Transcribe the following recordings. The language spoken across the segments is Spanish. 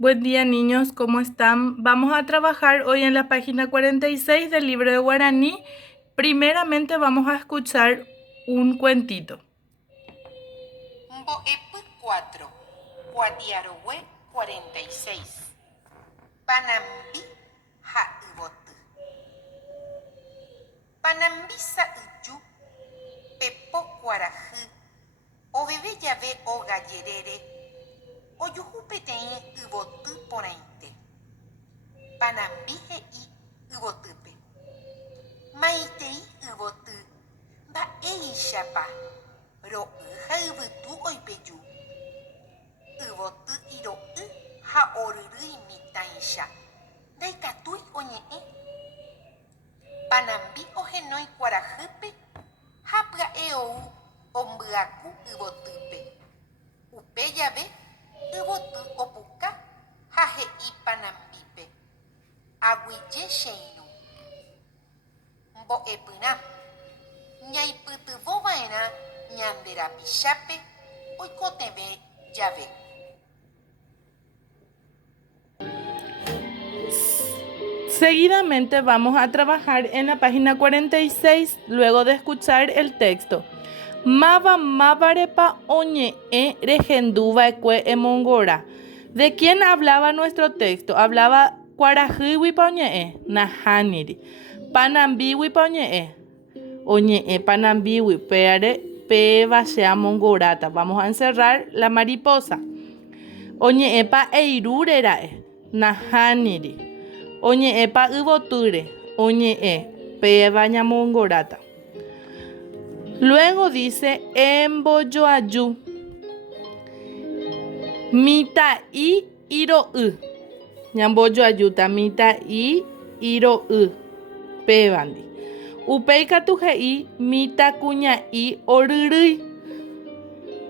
Buen día niños, ¿cómo están? Vamos a trabajar hoy en la página 46 del libro de guaraní. Primeramente vamos a escuchar un cuentito. Mbo'epy 4, Guatiarogue 46. Panambi ha'yvoty. Panambi sa'yju, pepo kuarahy, oveve jave ogajerére, ojuhu peteĩ yvoty porãite. Panambi he'i yvotýpe. Maitei yvoty, mba'éichapa ro'y ha yvytu oipeju. Yvoty iro'y ha oryrýi mitãicha, ndaikatúi oñe'ẽ. Panambi ohenói kuarahýpe ha pya'e ou ombyaku yvotýpe. Upe jave yvoty opuka ha he'i Panambípe: aguyje cheirũ. Mbo'epyrã, ñaipytyvõva'erã ñande rapichápe oikotevẽ jave. Seguidamente vamos a trabajar en la página 46 luego de escuchar el texto. Mava mavarepa oñe'ẽ rehenduva ekue emongora. ¿De quién hablaba nuestro texto? Hablaba kuarahýguipa oñe'ẽ, nahániri. Panambíguipa oñe'ẽ, panambígui, peva sea mongorata. Vamos a encerrar la mariposa. Oñe'ẽpa eirúrera'e, nahániri. Oñe'ẽpa yvotýre, peva ñamongorata. Luego dice embojoaju. Mita'i iro'y. Ñambojoajúta mita'i iro'y. Pévandi. Upéikatu he'i mitãkuña'i oryrýi.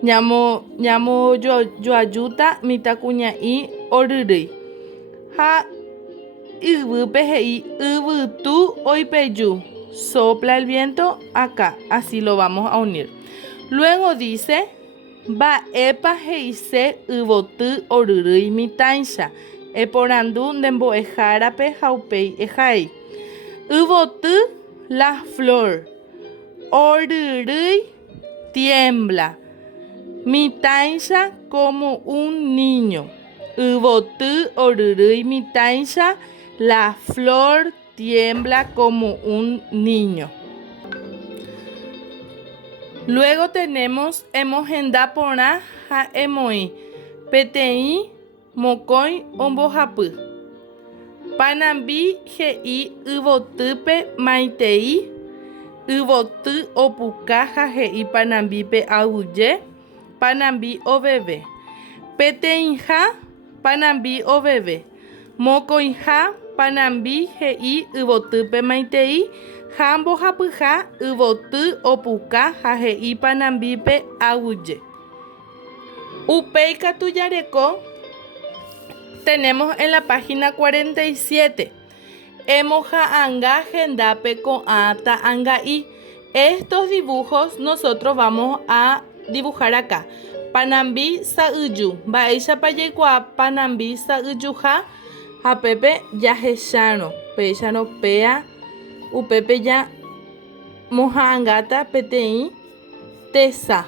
Ñambojoajúta mitãkuña'i oryrýi. Ha yvýpe he'i yvytu oipeju. Sopla el viento acá. Así lo vamos a unir. Luego dice mba'épa he'ise yvoty oryrýi mitãicha. Eporandu ndembo'ehárape ha upéi ehai. Yvoty la flor. Oryrýi tiembla. Mitãicha como un niño. Yvoty oryrýi mitãicha. La flor tiembla como un niño. Luego tenemos emohenda porã ha emoĩ. Peteĩ mokõi ombohapy. Panambi he'i yvotýpe maitei. Yvoty opuka ha he'i Panambípe aguyje. Panambi oveve. Peteĩha Panambi oveve. Mokõiha Panambi he'i yvotýpe maitei ha mbohapyha yvoty opuka ha he'i Panambípe aguyje. Upéikatu jareko tenemos en la página 47. Emoha'ãnga hendápe ko'ãta ãnga'i. Estos dibujos nosotros vamos a dibujar acá. Panambi sa'yju. Mba'éichapa jaikuaa Panambi sa'yjuha. Ha pépe jahecharõ. Péicharõ péa. Upépe ja moha'ãngáta peteĩ tesa.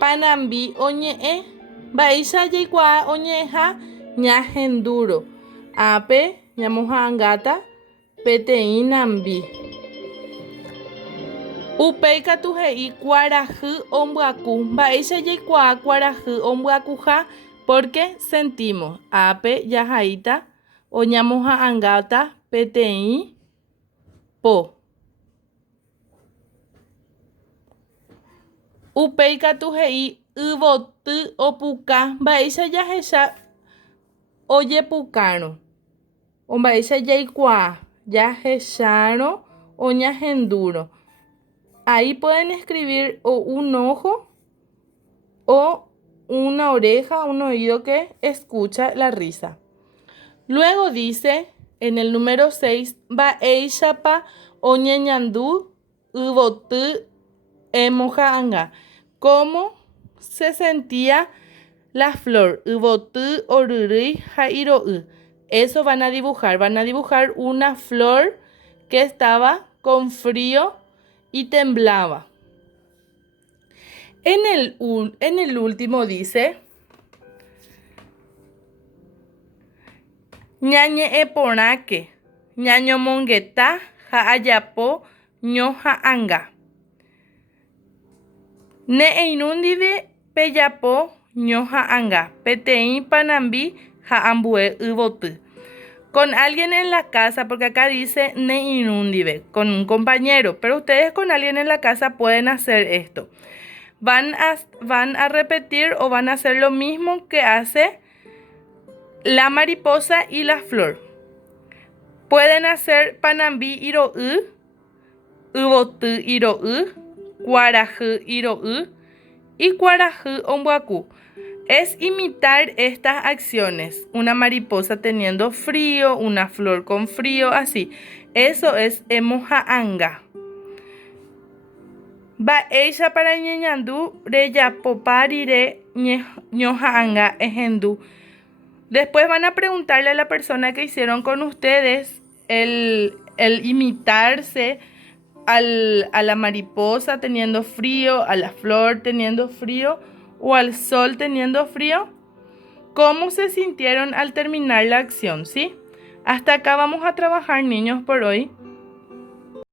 Panambi oñe'ẽ. Mba'éicha jaikuaa oñe'ẽha ñahendúro. Ápe ñamoha'ãngáta peteĩ nambi. Upéikatu he'i kuarahy ombyaku. Mba'éicha jaikuaa kuarahy ombyakuha porque sentimos. Ápe jahaíta oñamoha'ãngáta peteĩ po. Upéikatu he'i yvoty opuka. Mba'éicha jahecha ojepukárõ. Mba'éicha jaikuaa. Jahecharõ oñahendúro. Ahí pueden escribir o un ojo o una oreja, un oído que escucha la risa. Luego dice en el número 6, mba'éichapa oñeñandu yvoty emoha'ãnga. ¿Cómo se sentía la flor. Iboty, oryrý, ha iro'y. Eso van a dibujar una flor que estaba con frío y temblaba. En el último dice ñañe'ẽ porãke ñañomongeta ha ajapo ñoha'ãnga. Ne'ẽirũndive pejapo ñoha'ãnga peteĩ panambi ha ambue yvoty. Con alguien en la casa, porque acá dice ne'írũndive, con un compañero, pero ustedes con alguien en la casa pueden hacer esto. Van a repetir o van a hacer lo mismo que hace la mariposa y la flor. Pueden hacer panambi iro'y, yvoty iro'y, kuarahy iro'y y kuarahy omboaku. Es imitar estas acciones. Una mariposa teniendo frío, una flor con frío, así. Eso es emoha'ãnga. Mba'éicha para ñeñandu rejapopa rire ñoha'ãnga ehendu. Después van a preguntarle a la persona que hicieron con ustedes el imitarse a la mariposa teniendo frío, a la flor teniendo frío o al sol teniendo frío, cómo se sintieron al terminar la acción, ¿sí? Hasta acá vamos a trabajar, niños, por hoy.